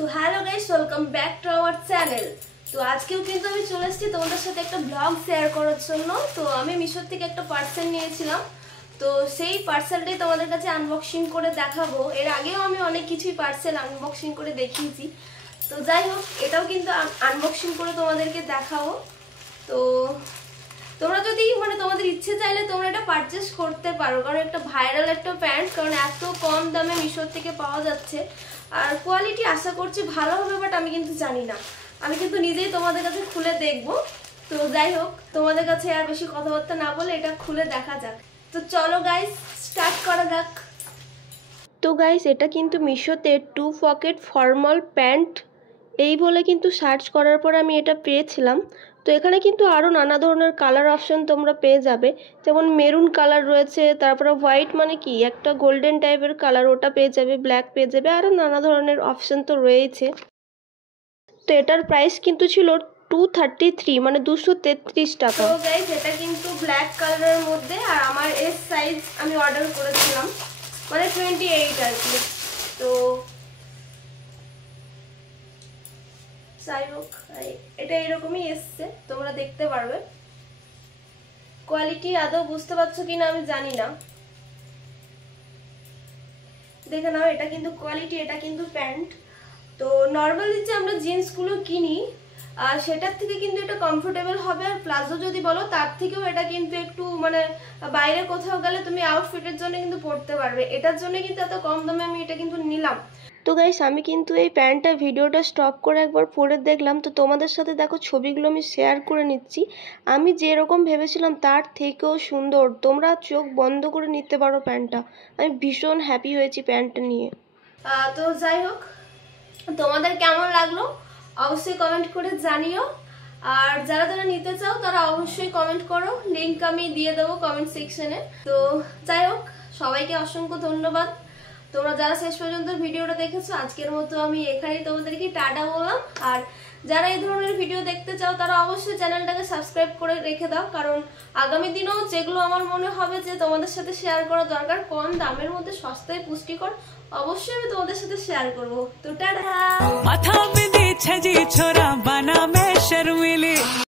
তো hello guys, welcome back to our channel. তো আজকেও কিন্তু আমি চলে এসেছি তোমাদের সাথে একটা ব্লগ শেয়ার করার জন্য। তো আমি মিশো থেকে একটা পার্সেল নিয়েছিলাম, তো সেই পার্সেলটাই তোমাদের কাছে আনবক্সিং করে দেখাবো। এর আগেও আমি অনেক কিছুই পার্সেল আনবক্সিং করে দেখিয়েছি, তো যাই হোক এটাও কিন্তু আনবক্সিং করে তোমাদেরকে দেখাবো। তো তোমরা যদি তোমাদের ইচ্ছে চাইলে তোমরা এটা পারচেস করতে পারো, কারণ একটা ভাইরাল একটা প্যান্ট, কারণ এত কম দামে মিশো থেকে পাওয়া যাচ্ছে। আর কোয়ালিটি আশা করছি ভালো হবে, বাট আমি কিন্তু জানি না, আমি কিন্তু নিজেই তোমাদের কাছে খুলে দেখবো। তো যাই হোক তোমাদের কাছে আর বেশি কথাবার্তা না বলে এটা খুলে দেখা যাক। তো চলো গাইস, স্টার্ট করা যাক। তো গাইস, এটা কিন্তু মিশোতে 2 পকেট ফর্মাল প্যান্ট এই বলে কিন্তু সার্চ করার পর আমি এটা পেয়েছিলাম। তো এখানে কিন্তু আরও নানা ধরনের কালার অপশান তোমরা পেয়ে যাবে, যেমন মেরুন কালার রয়েছে, তারপরে হোয়াইট মানে কি একটা গোল্ডেন টাইপের কালার, ওটা পেয়ে যাবে, ব্ল্যাক পেয়ে যাবে, আরও নানা ধরনের অপশান তো রয়েছে। তো এটার প্রাইস কিন্তু ছিল 233, মানে 233 টাকা। তো গাইস, এটা কিন্তু ব্ল্যাক কালারের মধ্যে, আর আমার এস সাইজ আমি অর্ডার করেছিলাম, মানে 28 আর কি। তো যাই হোক এটা এরকমই এসছে, তোমরা দেখতে পারবে। কোয়ালিটি আদৌ বুঝতে পারছো কিনা আমি জানি না, দেখে নাও। এটা কিন্তু কোয়ালিটি, এটা কিন্তু প্যান্ট। তো নর্মালি যে আমরা জিন্সগুলো কিনি সেটার থেকে কিন্তু এটা কমফোর্টেবল হবে, আর প্লাজো যদি বলো তার থেকেও এটা কিন্তু একটু বাইরে কোথাও গেলে তুমি আউটফিটের জন্য কিন্তু পরতে পারবে। এটার জন্য কিন্তু এত কম দামে আমি এটা কিন্তু নিলাম। তো গাইস, আমি কিন্তু এই প্যান্টটা ভিডিওটা স্টপ করে একবার পরে দেখলাম, তো তোমাদের সাথে দেখো ছবিগুলো আমি শেয়ার করে নিচ্ছি। আমি যেরকম ভেবেছিলাম তার থেকেও সুন্দর, তোমরা চোখ বন্ধ করে নিতে পারো প্যান্টটা। আমি ভীষণ হ্যাপি হয়েছি প্যান্টটা নিয়ে। তো যাই হোক, তোমাদের কেমন লাগলো অবশ্যই কমেন্ট করে জানিও, আর যারা যারা নিতে চাও তারা অবশ্যই কমেন্ট করো, লিংক আমি দিয়ে দেবো কমেন্ট সেকশনে। তো যাই হোক, সবাইকে অসংখ্য ধন্যবাদ তোমরা যারা শেষ পর্যন্ত ভিডিওটা দেখেছো। আজকের মতো আমি এখানেই তোমাদেরকে টাটা বললাম, আর যারা এই ধরনের ভিডিও দেখতে চাও তারা অবশ্যই চ্যানেলটাকে সাবস্ক্রাইব করে রেখে দাও, কারণ আগামী দিনেও যেগুলো আমার মনে হবে যে তোমাদের সাথে শেয়ার করা দরকার, কম দামের মধ্যে সস্তায় পুষ্টিকর, অবশ্যই আমি তোমাদের সাথে শেয়ার করব। তো টাটা।